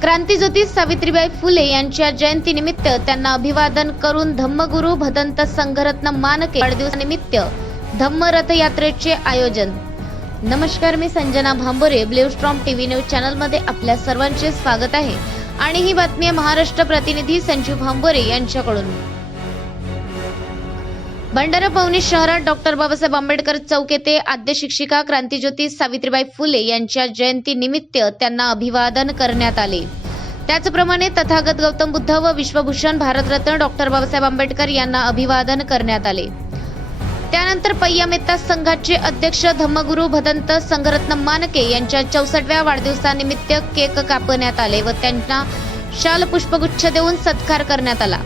क्रांतीज्योती सावित्रीबाई फुले यांच्या जयंतीनिमित्त त्यांना अभिवादन करून धम्मगुरू भदंत संघरत्न मानके वाढदिवसानिमित्त धम्म रथयात्रेचे आयोजन. नमस्कार मी Sanjana Bhambore blue storm TV news चॅनलमध्ये आपल्या सर्वांचे स्वागत आहे. आणि ही बातमी आहे महाराष्ट्र प्रतिनिधी संजीव भांबोरे यांच्याकडून. भंडारा पवनी शहरात डॉक्टर बाबासाहेब आंबेडकर चौक येथे आद्य शिक्षिका क्रांतीज्योती सावित्रीबाई फुले यांच्या जयंती निमित्त त्यांना अभिवादन करण्यात आले. त्याचप्रमाणे तथागत गौतम बुद्ध व विश्वभूषण भारतरत्न डॉक्टर बाबासाहेब आंबेडकर यांना अभिवादन करण्यात आले. त्यानंतर पय्या मेत्ता संघाचे अध्यक्ष धम्मगुरू भदंत संघरत्न मानके यांच्या चौसष्टव्या वाढदिवसानिमित्त केक कापण्यात आले व त्यांना शाल पुष्पगुच्छ देऊन सत्कार करण्यात आला.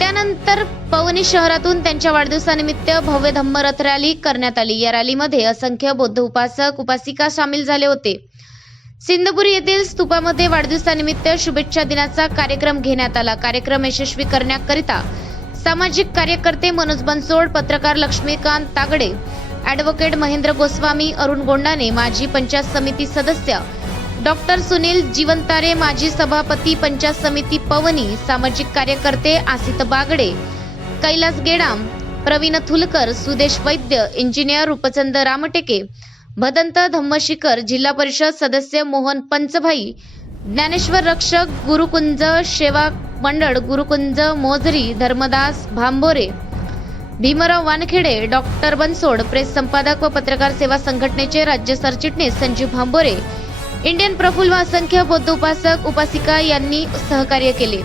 त्यानंतर पवनी शहरातून त्यांच्या वाढदिवसानिमित्त भव्य धम्म रथ रॅली करण्यात आली. या रॅलीमध्ये असंख्य बौद्ध उपासक उपासिका सामील झाले होते. सिंधुपुरी येथील स्तूपामध्ये वाढदिवसानिमित्त शुभेच्छा दिनाचा कार्यक्रम घेण्यात आला. कार्यक्रम यशस्वी करण्याकरिता सामाजिक कार्यकर्ते मनोज बनसोड पत्रकार लक्ष्मीकांत तागडे ॲडव्होकेट महेंद्र गोस्वामी अरुण गोंडाने माजी पंचायत समिती सदस्य डॉक्टर सुनील जीवंतारे माजी सभापती पंचायत समिती पवनी सामाजिक कार्यकर्ते आसित बागडे कैलास गेडाम प्रवीण थुलकर सुदेश वैद्य इंजिनियर रूपचंद रामटेके भदंत धम्मशिखर जिल्हा परिषद सदस्य मोहन पंचभाई ज्ञानेश्वर रक्षक गुरुकुंज सेवा मंडळ गुरुकुंज मोजरी धर्मदास भांबोरे भीमराव वानखेडे डॉक्टर बनसोड प्रेस संपादक व पत्रकार सेवा संघटनेचे राज्य सरचिटणीस संजीव भांबोरे इंडियन प्रफुल्ल व असंख्य बौद्ध उपासक उपासिका यांनी सहकार्य केले.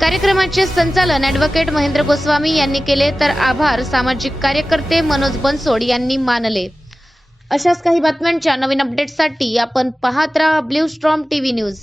कार्यक्रमाचे संचालन ॲडव्होकेट महेंद्र गोस्वामी यांनी केले तर आभार सामाजिक कार्यकर्ते मनोज बनसोड यांनी मानले. अशाच काही बातम्यांच्या नवीन अपडेटसाठी आपण पाहत राहा blue storm TV news.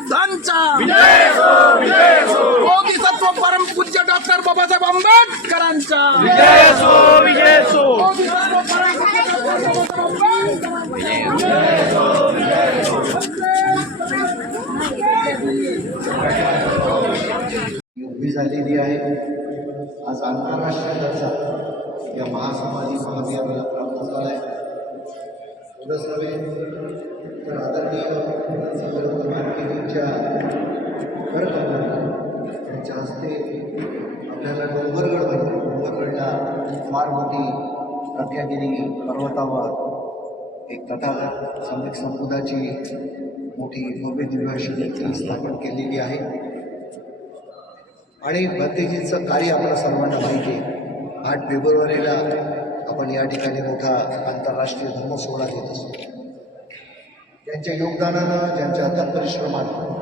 Gautam बुद्धांच्या बोधिसत्व परम पूज्य डॉक्टर बाबासाहेब आंबेडकरांचा उभी झालेली आहे. आज आंतरराष्ट्रीय दर्जा या महासमाधी महाभियानाला प्राप्त झाला आहे एवढंच नव्हे तर आदरणीय संदर्भ मार्केटिंगच्या करकमलांना त्यांच्या हस्ते आपल्याला डोंगरगड माहिती डोंगरगडला फार मोठी रत्यागिरी पर्वतावर एक तथा सम्यक समुदायाची मोठी भव्य दिव्य अशी स्थापन केलेली आहे. आणि भक्तीजींचं कार्य आपल्या सर्वांना माहिती आहे. आठ फेब्रुवारीला आपण या ठिकाणी मोठा आंतरराष्ट्रीय धर्म सोहळा घेत असतो. त्यांच्या योगदानानं ज्यांच्या अथक परिश्रमानं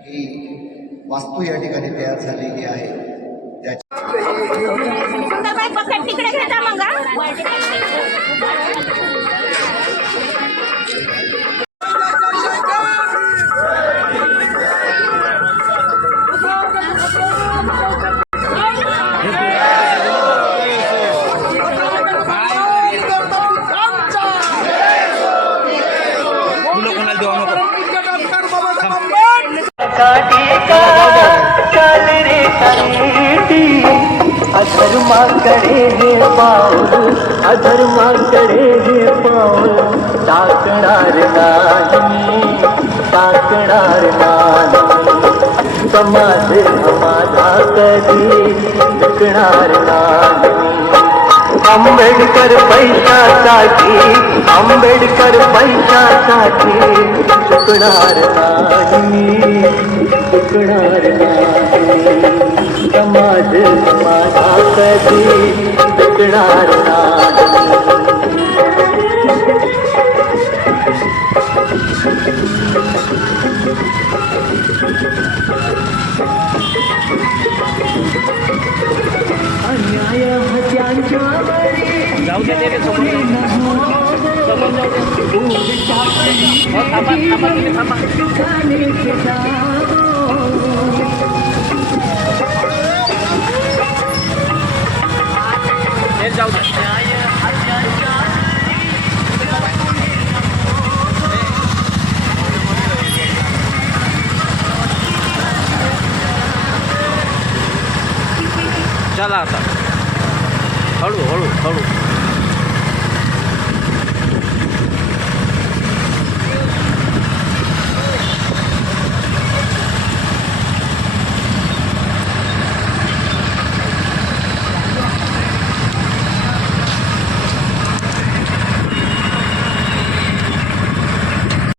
ही वास्तू या ठिकाणी तयार झालेली आहे. त्याच्या अधर्माकडे हे पाऊल अधर्माकडे हे पाऊल टाकणार नाही टाकणार नाही समाज माझा कधी झुकणार नाही आंबेडकर पैशासाठी आंबेडकर पैशासाठी चुकणार नाही चुकणार नाही. समाज माझा कधी चुकणार नाही अन्याय हत्यांच्यावरी जाऊ दे आता Salud, salud.